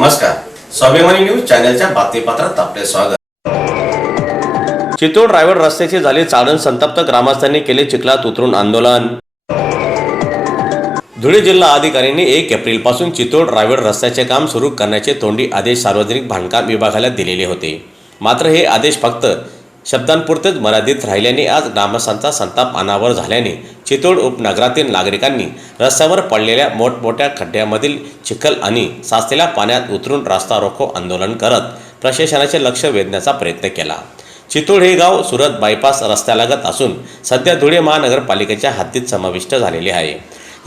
नमस्कार. स्वाभिमानी न्यूज चॅनलच्या बातमीपत्रात आपले स्वागत. चितोड ड्रायव्हर रस्त्याचे झाले चाळण संतप्त ग्रामस्थांनी केले चिखलात उतरून आंदोलन. धुळे जिल्हा अधिकाऱ्यांनी एक एप्रिलपासून चितोड ड्रायव्हर रस्त्याचे काम सुरू करण्याचे तोंडी आदेश सार्वजनिक बांधकाम विभागाला दिलेले होते. मात्र हे आदेश फक्त शब्दांपुरतेच मर्यादित राहिल्याने आज ग्रामस्थांचा संताप अनावर झाल्याने चितोड उपनगरातील नागरिकांनी रस्त्यावर पडलेल्या मोठमोठ्या खड्ड्यामधील चिखल आणि साचलेल्या पाण्यात उतरून रास्ता रोको आंदोलन करत प्रशासनाचे लक्ष वेधण्याचा प्रयत्न केला. चितोड हे गाव सुरत बायपास रस्त्यालगत असून सध्या धुळे महानगरपालिकेच्या हद्दीत समाविष्ट झालेले आहे.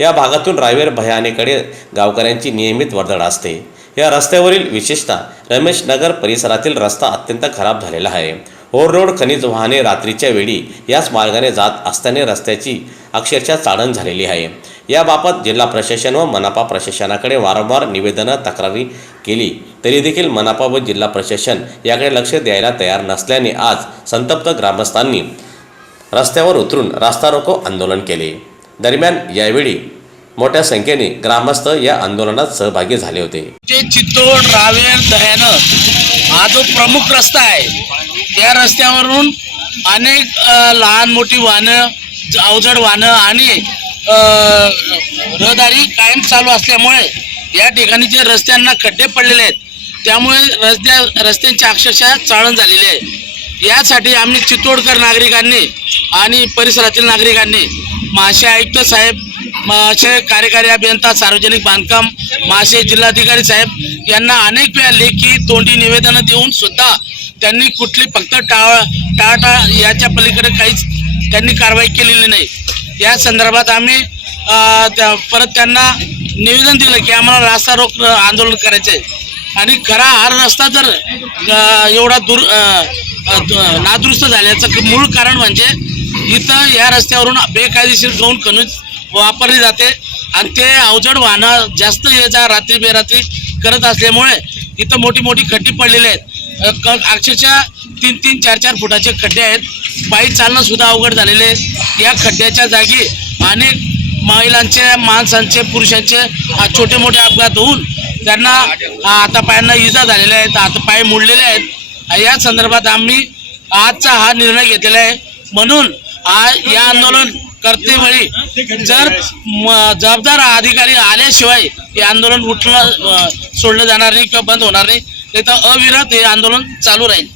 या भागातून रायवेर भयानेकडे गावकऱ्यांची नियमित वर्दळ असते. या रस्त्यावरील विशेषतः रमेश नगर परिसरातील रस्ता अत्यंत खराब झालेला आहे. ओव्हररोड खनिज वाहने रात्रीच्या वेळी याच मार्गाने जात असताना रस्त्याची अक्षरशः चाळण झालेली आहे. याबाबत जिल्हा प्रशासन व मनापा प्रशासनाकडे वारंवार निवेदनं तक्रारी केली. तरी देखील मनापा व जिल्हा प्रशासन याकडे लक्ष द्यायला तयार नसल्याने आज संतप्त ग्रामस्थांनी रस्त्यावर उतरून रास्ता रोको आंदोलन केले. दरम्यान यावेळी मोठ्या संख्येने ग्रामस्थ या आंदोलनात सहभागी झाले होते. चित्तोड रावेर दह्यानं हा जो प्रमुख रस्ता आहे त्या रस्त्यावरून अनेक लहान मोठी वाहनं अवजड वाहनं आणि रहदारी कायम चालू असल्यामुळे या ठिकाणी जे रस्त्यांना खड्डे पडलेले आहेत त्यामुळे रस्त्या रस्त्यांची अक्षरशः चाळण झालेली आहे. यासाठी आम्ही चित्तोडकर नागरिकांनी आणि परिसरातील नागरिकांनी माशे आयुक्त साहेब माशे कार्यकारी अभियंता सार्वजनिक बांधकाम माशे जिल्हाधिकारी साहेब यांना अनेक वेळा लेखी तोंडी निवेदनं देऊन सुद्धा त्यांनी कुठली फक्त टाळ टाळटाळ याच्या पलीकडे काहीच त्यांनी कारवाई केलेली नाही. या संदर्भात आम्ही त्या- परत त्यांना निवेदन दिलं की आम्हाला रास्ता रोक आंदोलन करायचं आहे आणि खरा हा रस्ता जर एवढा दूर नादुरुस्त झाल्याचं मूळ कारण म्हणजे इथं या रस्त्यावरून बेकायदेशीर गौण खनिज वापरली जाते आणि ते अवजड वाहनं जास्त ये जा रात्री बेरात्री करत असल्यामुळे इथं मोठी मोठी खड्डी पडलेली आहेत. अक्षरशः तीन तीन चार चार फुटाचे खड्डे आहेत. पायी चालणं सुद्धा अवघड झालेले आहे. या खड्ड्याच्या जागी अनेक महिलांचे माणसांचे पुरुषांचे छोटे मोठे अपघात होऊन त्यांना आता पायांना इजा झालेल्या आहेत पाय मोडलेले आहेत. या संदर्भात आम्ही आजचा हा निर्णय घेतलेला आहे. म्हणून आज या आंदोलन करतेवेळी जर म- जबाबदार अधिकारी आल्याशिवाय हे आंदोलन उठलं सोडलं जाणार नाही किंवा बंद होणार नाही. नाही तर अविरत हे आंदोलन चालू राहील.